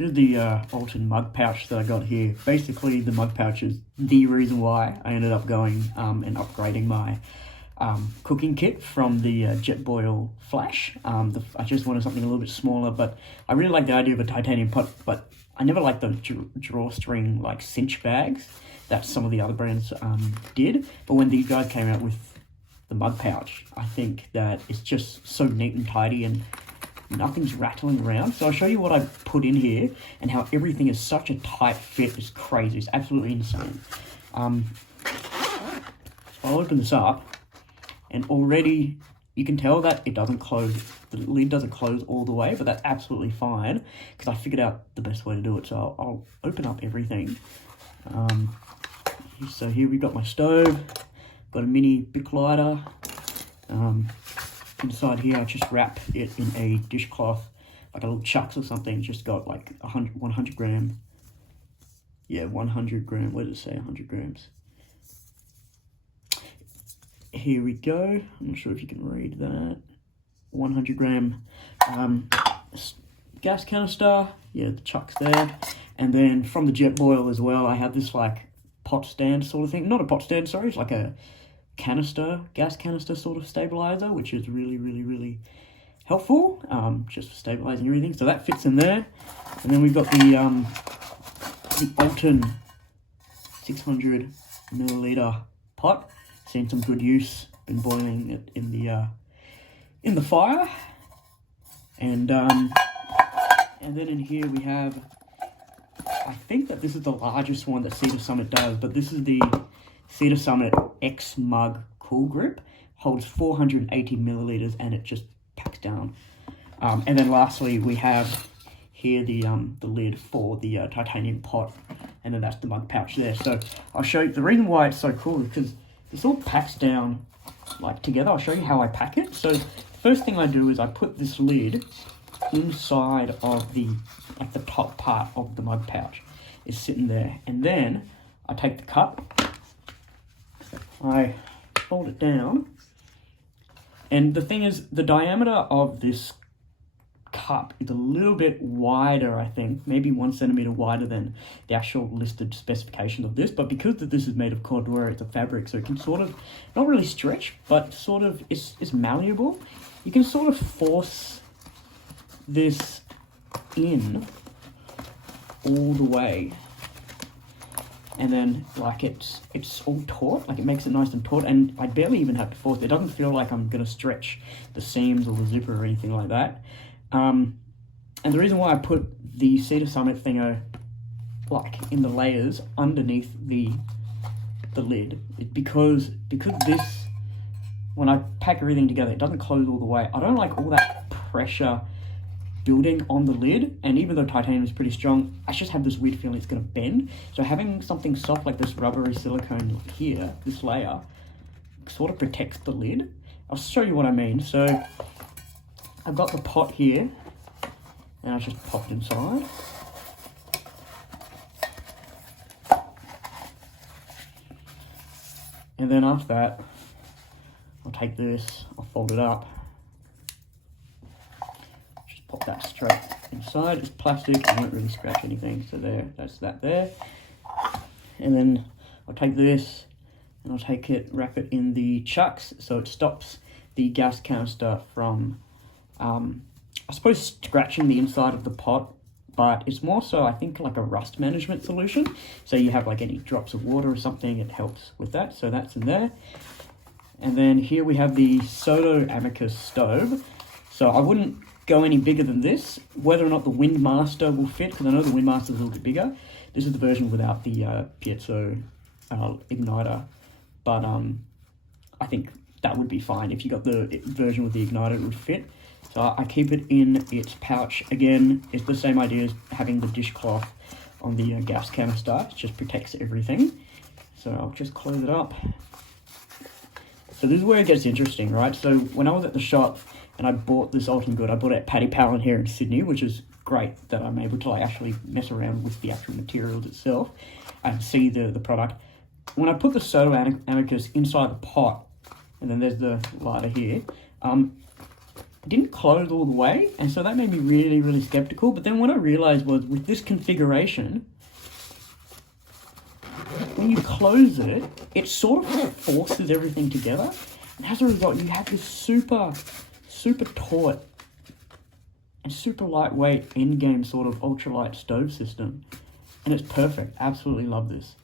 This is the Alton Mug Pouch that I got here. Basically, the Mug Pouch is the reason why I ended up going and upgrading my cooking kit from the Jetboil Flash. I just wanted something a little bit smaller, but I really like the idea of a titanium pot, but I never liked the drawstring like cinch bags that some of the other brands did. But when these guys came out with the Mug Pouch, I think that it's just so neat and tidy and nothing's rattling around. So I'll show you what I put in here and how everything is such a tight fit. It's crazy. It's absolutely insane. I'll open this up and already you can tell that it doesn't close. The lid doesn't close all the way, but that's absolutely fine because I figured out the best way to do it. So I'll open up everything. So here we've got my stove, got a mini Bic lighter. Inside here, I just wrap it in a dishcloth, like a little chucks or something. Just got like 100 gram. Yeah, 100 gram. What does it say? 100 grams. Here we go. I'm not sure if you can read that. 100 gram gas canister. Yeah, the chucks there. And then from the Jetboil as well, I have this like pot stand sort of thing. Not a pot stand, sorry. It's like a canister, gas canister sort of stabiliser, which is really helpful, just for stabilising everything. So that fits in there. And then we've got the Alton 600 milliliter pot. Seen some good use. Been boiling it in the fire. And then in here we have, I think that this is the largest one that Cedar Summit does, but this is the Cedar Summit X Mug Cool Grip. Holds 480 milliliters and it just packs down. And then lastly, we have here the lid for the titanium pot, and then that's the mug pouch there. So I'll show you the reason why it's so cool is because this all packs down like together. I'll show you how I pack it. So first thing I do is I put this lid inside of the top part of the mug pouch. Is sitting there, and then I take the cup, I fold it down, and the thing is, the diameter of this cup is a little bit wider, I think, maybe 1 centimeter wider than the actual listed specification of this, but because this is made of corduroy, it's a fabric, so it can sort of, not really stretch, but sort of, it's malleable. You can sort of force this in all the way, and then like it's all taut, like it makes it nice and taut, and I barely even have to force it. It doesn't feel like I'm gonna stretch the seams or the zipper or anything like that. And the reason why I put the Cedar Summit thinger like in the layers underneath the lid is because this, when I pack everything together, it doesn't close all the way. I don't like all that pressure building on the lid, and even though titanium is pretty strong, I just have this weird feeling it's going to bend. So having something soft like this rubbery silicone here, this layer, sort of protects the lid. I'll show you what I mean. So I've got the pot here, and I'll just pop it inside. And then after that, I'll take this, I'll fold it up, pop that straight inside. It's plastic, I won't really scratch anything, so there, that's that there. And then I'll take this and I'll take it, wrap it in the chucks so it stops the gas canister from, I suppose, scratching the inside of the pot, but it's more so, I think, like a rust management solution. So you have like any drops of water or something, it helps with that, so that's in there. And then here we have the Soto Amicus stove. So I wouldn't go any bigger than this. Whether or not the Windmaster will fit, because I know the Windmaster is a little bit bigger. This is the version without the piezo igniter, but I think that would be fine. If you got the version with the igniter, it would fit. So I keep it in its pouch. Again, it's the same idea as having the dishcloth on the gas canister. It just protects everything. So I'll just close it up. So this is where it gets interesting, right? So when I was at the shop and I bought this Alton Good, I bought it at Paddy Power here in Sydney, which is great that I'm able to like actually mess around with the actual materials itself and see the product. When I put the Soto Amicus inside the pot, and then there's the lighter here, it didn't close all the way, and so that made me really, really skeptical. But then what I realized was with this configuration, when you close it, it sort of forces everything together. And as a result, you have this super, super taut and super lightweight endgame sort of ultralight stove system. And it's perfect. Absolutely love this.